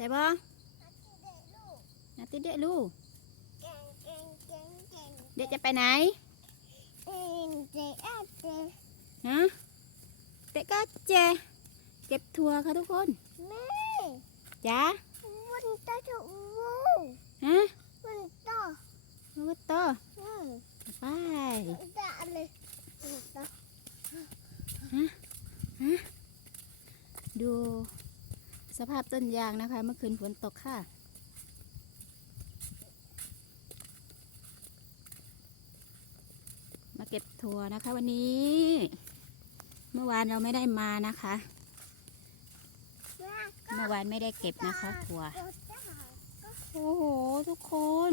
ได้บ่นาติเด็กลูกเด็กจะไปไหนฮะเด็กก็เจเก็บถั่วค่ะทุกคนจ้าฮะลูกโตไปดู สภาพต้นยางนะคะ เมื่อคืนฝนตกค่ะ มาเก็บถั่วนะคะวันนี้ เมื่อวานเราไม่ได้มานะคะ เมื่อวานไม่ได้เก็บนะคะถั่ว โอ้โห ทุกคน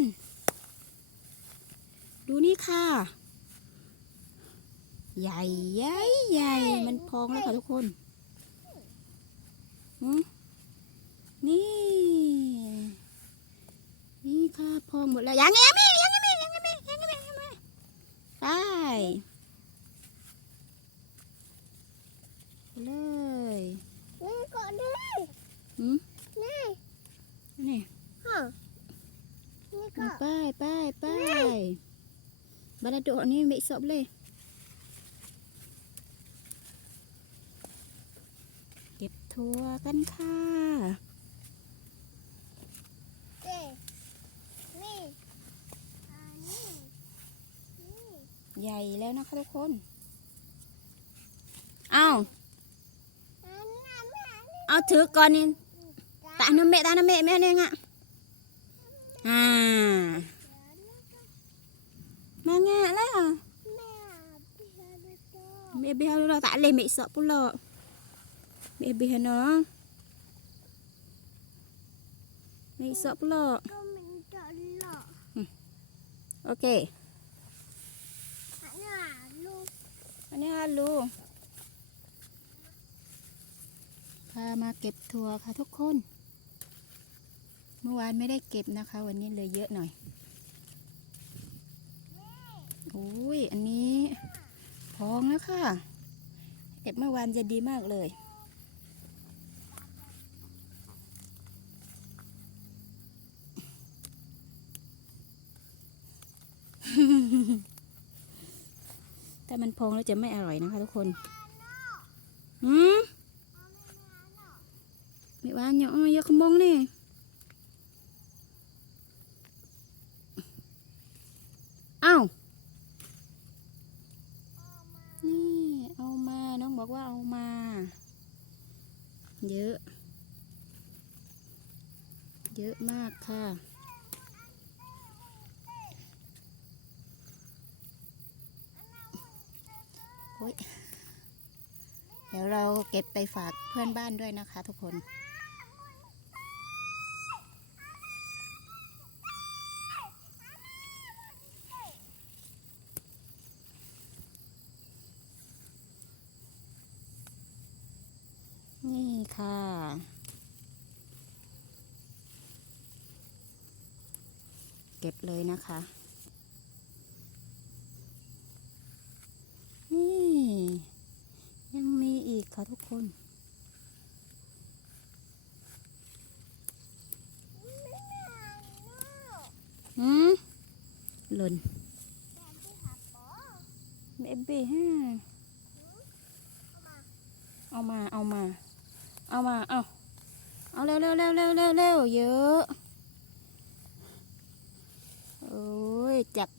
ดูนี่ค่ะ ใหญ่ใหญ่ใหญ่มันพองแล้วค่ะทุกคนหืม นี่ นี่ค่ะพอหมดแล้วยังยังไม่ยังไม่ยังไม่ยังไม่ยังไม่ไปเลยหืมนี่ฮะไปไปไปบาราโดนี่ไม่สอบเลย เก็บถั่วกันค่ะ ใหญ่แล้วนะคะทุกคน เอาเอาถือก่อนนี่ตาน้ำเมะตาน้ำเมะแม่เนี่ยงอะอ่ามาแง่แล้วอะเมะเบี้ยเราตาเลยเมะสอบปุ๊ลเมะเบี้ยเนาะเมะสอบปุ๊ลโอเคอันลูพามาเก็บถั่วค่ะทุกคน เมื่อวานไม่ได้เก็บนะคะ วันนี้เลยเยอะหน่อยโอ้ยอันนี้พองแล้วค่ะ เก็บเมื่อวานจะดีมากเลยามันพองแล้วจะไม่อร่อยนะคะทุกคนหืมไม่ว่าเนาะเยอะขมงนี่เอ้านี่เอามาน้องบอกว่าเอามา เยอะ เยอะมากค่ะ อ๊ยเดี๋ยวเราเก็บไปฝากเพื่อนบ้านด้วยนะคะทุกคนนี่ค่ะ เก็บเลยนะคะ นี่ ยังมีอีกค่ะทุกคน หืม หล่นเบบี้ฮะเอามา เอามา เอามา เอาเอาเร็วเร็วเร็วเร็วเร็วเร็วเยอะ โอ้ย จับ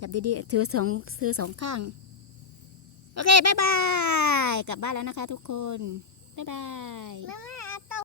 จับดีๆ ถือสองถือสองข้าง โอเคบายบาย กลับบ้านแล้วนะคะทุกคนบายบาย